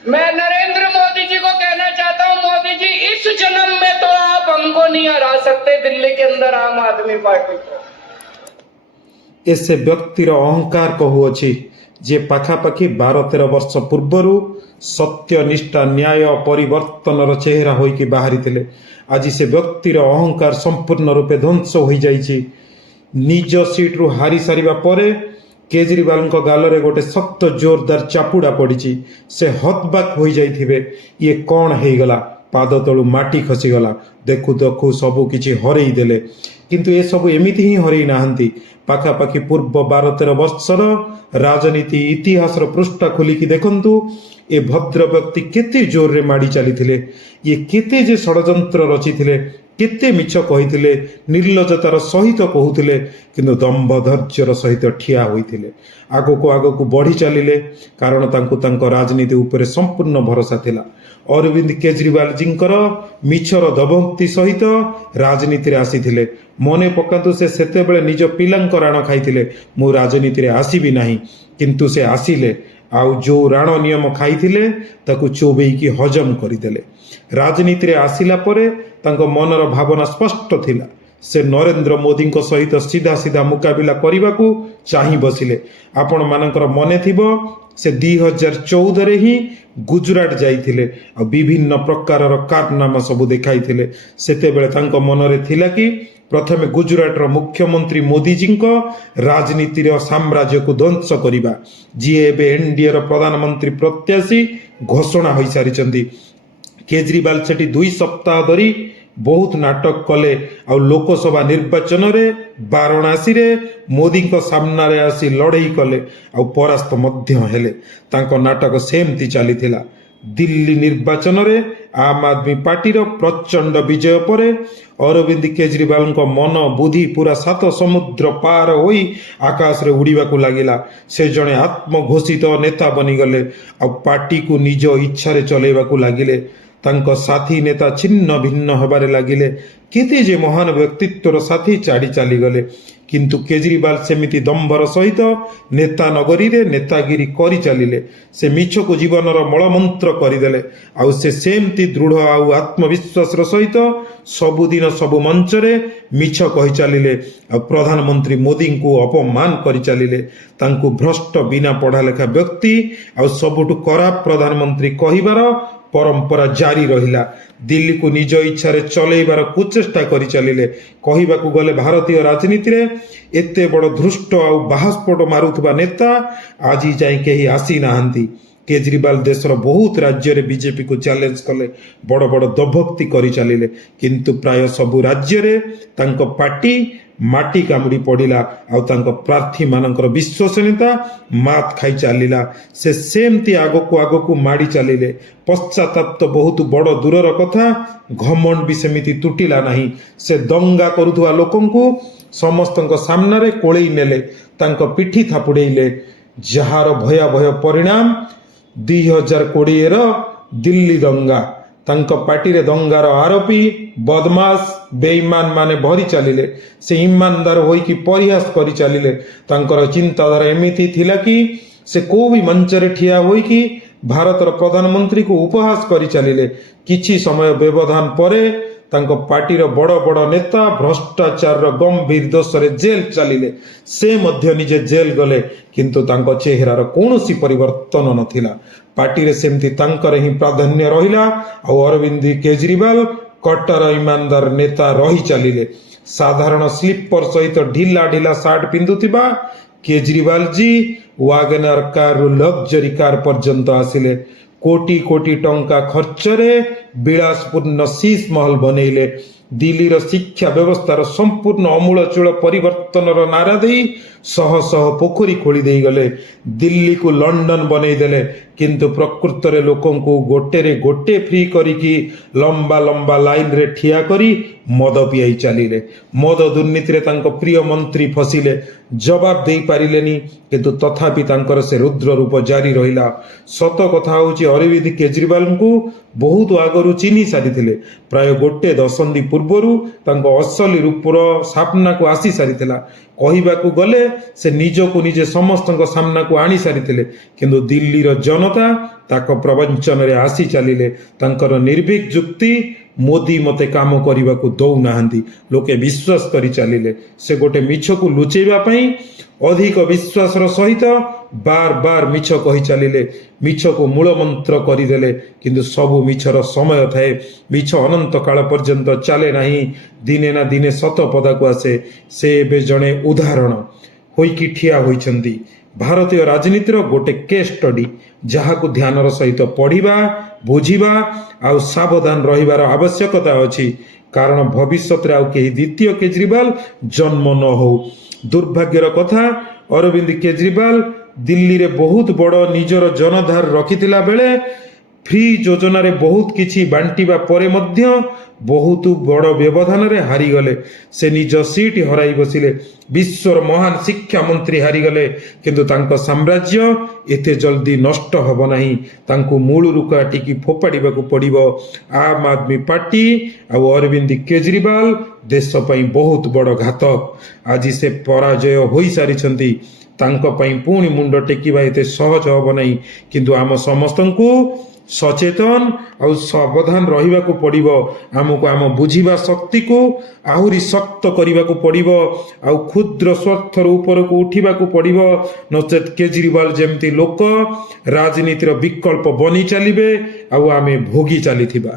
मैं नरेंद्र मोदी जी को कहना चाहता हूं, मोदी जी इस जन्म में तो आप हमको नहीं हरा सकते दिल्ली के अंदर आम आदमी पार्टी को। ऐसे व्यक्तिर अहंकार कहुअछि जे पाखापाखि 12-13 वर्ष पूर्वर सत्य निष्ठा न्याय परिवर्तन चेहरा होइकि बाहरी थिले। आज से व्यक्तिर अहंकार संपूर्ण रूपे ध्वंस हो जाइछि। निज सीट्रु हारी सारिबा परे केजरीवाल गालरे गोटे सख्त जोरदार चापुड़ा पड़ी। से हतबाक हो जाइथिबे ये कौन हेगला, पाद तलु माटी खसीगला, देखु देखु सबु किछि हरई देले। किंतु ए सबु एमिति ही हरई नाहंती। पाखापाखि पूर्व 12-13 वर्षर राजनीति इतिहास पृष्ठा खोलिकी देखंतु ए भद्र व्यक्ति केते जोर रे माड़ी चली, ये केते जे षडयंत्र रचिथिले, केते मिछ कहिथिले, निर्लजतार सहित कहूथिले, किंतु दंभ धैर्यर सहित ठिया होइथिले। आगको बढ़ी चलिले, कारण तांको तांको राजनीति उपरे संपूर्ण भरोसा थिला। अरविंद केजरीवाल जींकर मिछर दबक्ति सहित राजनीति रे आसीथिले। मने पकांतु से सेतेबेले निज पिलांक राण खाइथिले, मु राजनीति रे आसीबी नाही, किंतु से आसिले आउ जो राण नियम खाइथिले ताकु चोबेईकी हजम करिदेले। राजनीति रे आसिला परे तांको मनर भावना स्पष्ट थिला। से नरेंद्र मोदी सहित सीधा सीधा मुकाबिला करने चाहि बसिले। आपण मानकर मने थिबो से 2014 रे ही गुजरात जाइथिले आ विभिन्न प्रकारर कारनामा सब देखाइथिले। सेतेबेले तांको मनरे थिला कि प्रथमे गुजरात रो मुख्यमंत्री मोदी जी को राजनीति रो साम्राज्य को ध्वंस करिबा। जी एबे एनडीए रो प्रधानमंत्री प्रत्याशी घोषणा होई सारिचंदी। केजरीवाल सेठी 2 सप्ताह धरी बहुत नाटक कले आ लोकसभा निर्वाचन रे वाराणसी रे मोदी को सामना रे आसी लड़ई कले आ परास्त मध्य हेले। तांको नाटक सेमती चलीथिला। दिल्ली निर्वाचन रे आम आदमी पार्टी रो प्रचंड विजय परे अरविंद केजरीवाल को मन बुद्धि पूरा 7 समुद्र पार होई आकाश रे उड़ीबा को लागिला। से जणे आत्मघोषित नेता बनी गले आ पार्टी को निज इच्छा रे चलेबा को लागिले। तांको साथी नेता छिन्न भिन्न हबारे लागिले। केते जे महान व्यक्तित्वर साथी चाड़ी चली गले, किंतु केजरीवाल सेमिति दंभर सहित नेता नगरी रे नेतागिरी करी चलिले। से मिछ को जीवनर मलमंत्र करदेले। आउ से सेमती दृढ़ आउ आत्मविश्वास सहित सबुदिन सबु मंच रे मिछ कहि चलिले। आ प्रधानमंत्री मोदी को अपमान करी चलिले। तांको भ्रष्ट बिना पढ़ा लेखा व्यक्ति आउ सबुठु खराब प्रधानमंत्री कहिबार परंपरा जारी रहिला। दिल्ली को निज इच्छा रे चलेबार कुचेष्टा करी चलिले। कहिबाकू गले भारतीय राजनीति रे एते बड़ धृष्ट आ बाहस्फोट मारुथबा नेता आजी जाय केही आसी नाहंती। केजरीवाल देशर बहुत राज्य रे बीजेपी को चैलेंज कले, बड़ बड़ दभक्ति करी चलिले, किंतु प्राय सबु राज्य रे तांको पार्टी माटी कामुड़ी पड़िला आउ तांको प्रार्थी मानकर विश्वसनीयता मात खाई चलिला। से सेमती आगको माड़ी चलिले। पश्चाताप तो बहुत बड़ दूरर कथा, घमंड भी सेमिति तुटिला नहीं। से दंगा करुथुवा लोकंकु समस्तଙ୍କ सामनारे कोळेई नेले, तांको पिठी थापुडेइले। जहार भयावह परिणाम 2020 रो दिल्ली दंगा। तांको पार्टी रे दंगार आरोपी बदमाश बेईमान माने भरी चलिले। से ईमानदार होई कि परिहास करी चलिले। तांकर चिंताधारा एमिति थिला कि से को भी मंच रे ठिया होई कि भारतर प्रधानमंत्री को उपहास करी चलिले। किछि समय व्यवधान परे तांको पार्टीर बड़ बड़ नेता भ्रष्टाचार गंभीर दोष रे जेल चलिले। से मध्य निजे जेल गले, किंतु तांको चेहरार कौनसी परिवर्तन नथिला। पार्टी रे सेमती तांकर ही प्राधान्य रहिला। आ अरविंद केजरीवाल कट्टर ईमानदार नेता रही चलिले। साधारण स्लीपर सहित ढिला ढिला shirt पिंधुथिबा Kejriwal ji Wagner car luxury car पर्यंत आसिले। कोटी कोटी टंका खर्च रे विलासपूर्ण शीश महल बनैले। दिल्लीर शिक्षा व्यवस्थार संपूर्ण अमूलचूल परिवर्तन नारा दे शह शह पोखरी खोली दे गले। दिल्ली को लंडन बनई देले, किंतु प्रकृत रे लोकं को गोटे रे गोटे फ्री करिकी लंबा लंबा लाइन रे ठिया करी मद पियाई चलिले। मद दुर्नीति रे तांको प्रिय मंत्री फसिले, जवाब दे पारिलेनी, किंतु तथापि तांकर से रुद्र रूप जारी रहिला। सत कथा होची अरविंद केजरीवाल को बहुत आगरू चिन्ही सारिथिले। प्राय गोटे दशंधि पूर्वरु तांको असली रूपर सापना को आसी सारिथिला। କହିବାକୁ ଗଲେ ସେ ନିଜକୁ ନିଜେ ସମସ୍ତଙ୍କ ସାମ୍ନାକୁ ଆଣି ସାରିଥିଲେ, କିନ୍ତୁ ଦିଲ୍ଲୀର ଜନତା ତାଙ୍କ ପ୍ରବଞ୍ଚନରେ ଆସି ଚାଲିଲେ। ତାଙ୍କର ନିର୍ଭୀକ ଯୁକ୍ତି ମୋଦି ମୋତେ କାମ କରିବାକୁ ଦଉନାହାନ୍ତି ଲୋକେ ବିଶ୍ୱାସ କରି ଚାଲିଲେ। ସେ ଗୋଟେ ମିଛକୁ ଲୁଚେଇବା ପାଇଁ ଅଧିକ ବିଶ୍ୱାସର ସହିତ ବାର ବାର ମିଛ କହି ଚାଲିଲେ, ମିଛକୁ ମୂଳମନ୍ତ୍ର କରିଦେଲେ। କିନ୍ତୁ ସବୁ ମିଛର ସମୟ ଥାଏ, ମିଛ ଅନନ୍ତ କାଳ ପର୍ଯ୍ୟନ୍ତ ଚାଲେ ନାହିଁ, ଦିନେ ନା ଦିନେ ସତ ପଦାକୁ ଆସେ। ସେ ଏବେ ଜଣେ ଉଦାହରଣ ହୋଇକି ଠିଆ ହୋଇଛନ୍ତି, ଭାରତୀୟ ରାଜନୀତିର ଗୋଟେ କେସ୍ ଷ୍ଟଡି, ଯାହାକୁ ଧ୍ୟାନର ସହିତ ପଢ଼ିବା, ବୁଝିବା ଆଉ ସାବଧାନ ରହିବାର ଆବଶ୍ୟକତା ଅଛି। କାରଣ ଭବିଷ୍ୟତରେ ଆଉ କେହି ଦ୍ୱିତୀୟ କେଜରିୱାଲ ଜନ୍ମ ନ ହଉ। ଦୁର୍ଭାଗ୍ୟର କଥା, ଅରବିନ୍ଦ କେଜରିୱାଲ ଦିଲ୍ଲୀରେ ବହୁତ ବଡ଼ ନିଜର ଜନଧାର ରଖିଥିଲା ବେଳେ ଫ୍ରି ଯୋଜନାରେ ବହୁତ କିଛି ବାଣ୍ଟିବା ପରେ ମଧ୍ୟ ବହୁତ ବଡ଼ ବ୍ୟବଧାନରେ ହାରିଗଲେ। ସେ ନିଜ ସିଟ୍ ହରାଇ ବସିଲେ, ବିଶ୍ୱର ମହାନ ଶିକ୍ଷା ମନ୍ତ୍ରୀ ହାରିଗଲେ। କିନ୍ତୁ ତାଙ୍କ ସାମ୍ରାଜ୍ୟ ଏତେ ଜଲ୍ଦି ନଷ୍ଟ ହେବ ନାହିଁ, ତାଙ୍କୁ ମୂଳରୁ କାଟିକି ଫୋପାଡ଼ିବାକୁ ପଡ଼ିବ। ଆମ୍ ଆଦମୀ ପାର୍ଟି ଆଉ ଅରବିନ୍ଦ କେଜରିୱାଲ ଦେଶ ପାଇଁ ବହୁତ ବଡ଼ ଘାତକ। ଆଜି ସେ ପରାଜୟ ହୋଇସାରିଛନ୍ତି, ତାଙ୍କ ପାଇଁ ପୁଣି ମୁଣ୍ଡ ଟେକିବା ଏତେ ସହଜ ହେବ ନାହିଁ। କିନ୍ତୁ ଆମ ସମସ୍ତଙ୍କୁ ସଚେତନ ଆଉ ସାବଧାନ ରହିବାକୁ ପଡ଼ିବ। ଆମକୁ ଆମ ବୁଝିବା ଶକ୍ତିକୁ ଆହୁରି ଶକ୍ତ କରିବାକୁ ପଡ଼ିବ, ଆଉ କ୍ଷୁଦ୍ର ସ୍ୱାର୍ଥର ଉପରକୁ ଉଠିବାକୁ ପଡ଼ିବ। ନଚେତ୍ କେଜରିୱାଲ ଯେମିତି ଲୋକ ରାଜନୀତିର ବିକଳ୍ପ ବନି ଚାଲିବେ, ଆଉ ଆମେ ଭୋଗି ଚାଲିଥିବା।